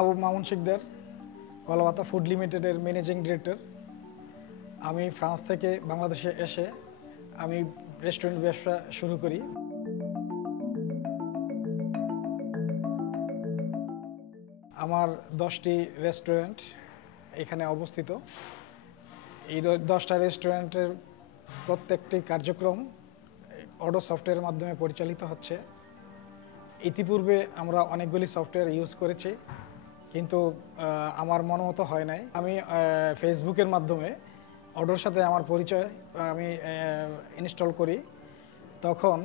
মাহবুব Mamun Sikdar, কলাপাতা food লিমিটেডের managing director. আমি France থেকে বাংলাদেশে এসে আমি রেস্টুরেন্ট ব্যবসা শুরু করি। আমার 10টি রেস্টুরেন্ট এখানে অবস্থিত। এই 10টা রেস্টুরেন্টের প্রত্যেকটি কার্যক্রম অডো সফটওয়্যারের মাধ্যমে পরিচালিত হচ্ছে। ইতিপূর্বে আমরা অনেকগুলি সফটওয়্যার ইউজ করেছি, কিন্তু আমার মনোমতো হয় নাই। আমি ফেসবুকের মাধ্যমে অডোর সাথে আমার পরিচয় আমি ইনস্টল করি। তখন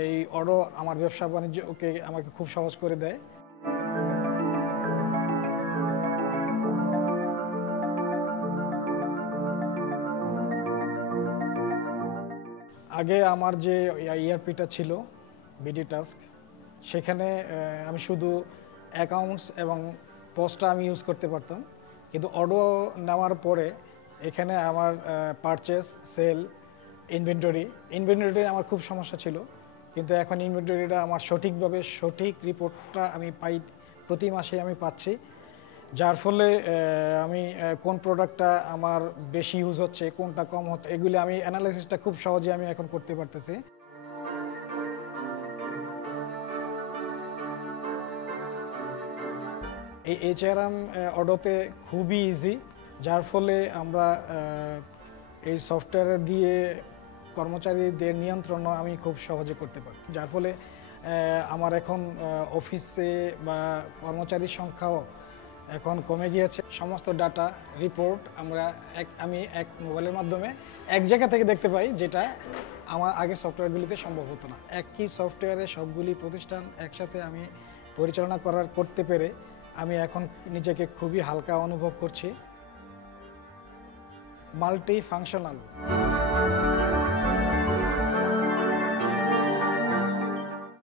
এই অডো আমার ব্যবসা বাণিজ্যকে আমাকে খুব সহজ করে দেয়। আগে আমার যে ERPটা ছিল বিডি টাস্ক, সেখানে আমি শুধু অ্যাকাউন্টস এবং পোস্টটা আমি ইউজ করতে পারতাম, কিন্তু অডো নেওয়ার পরে এখানে আমার পারচেস, সেল, ইনভেন্টরি আমার খুব সমস্যা ছিল, কিন্তু এখন ইনভেন্টরিটা আমার সঠিকভাবে সঠিক রিপোর্টটা আমি পাই, প্রতি মাসে আমি পাচ্ছি, যার ফলে আমি কোন প্রোডাক্টটা আমার বেশি ইউজ হচ্ছে, কোনটা কম হচ্ছে, এগুলি আমি অ্যানালাইসিসটা খুব সহজে আমি এখন করতে পারতেছি। এই HRM অডোতে খুবই ইজি, যার ফলে আমরা এই সফটওয়্যার দিয়ে কর্মচারীদের নিয়ন্ত্রণ আমি খুব সহজে করতে পারি, যার ফলে আমার এখন অফিসে বা কর্মচারীর সংখ্যাও এখন কমে গিয়েছে। সমস্ত ডাটা রিপোর্ট আমি এক মোবাইলের মাধ্যমে এক জায়গা থেকে দেখতে পাই, যেটা আমার আগে সফটওয়্যারগুলিতে সম্ভব হতো না। একই সফটওয়্যারে সবগুলি প্রতিষ্ঠান একসাথে আমি পরিচালনা করতে পেরে আমি এখন নিজেকে খুবই হালকা অনুভব করছি। Multi functional.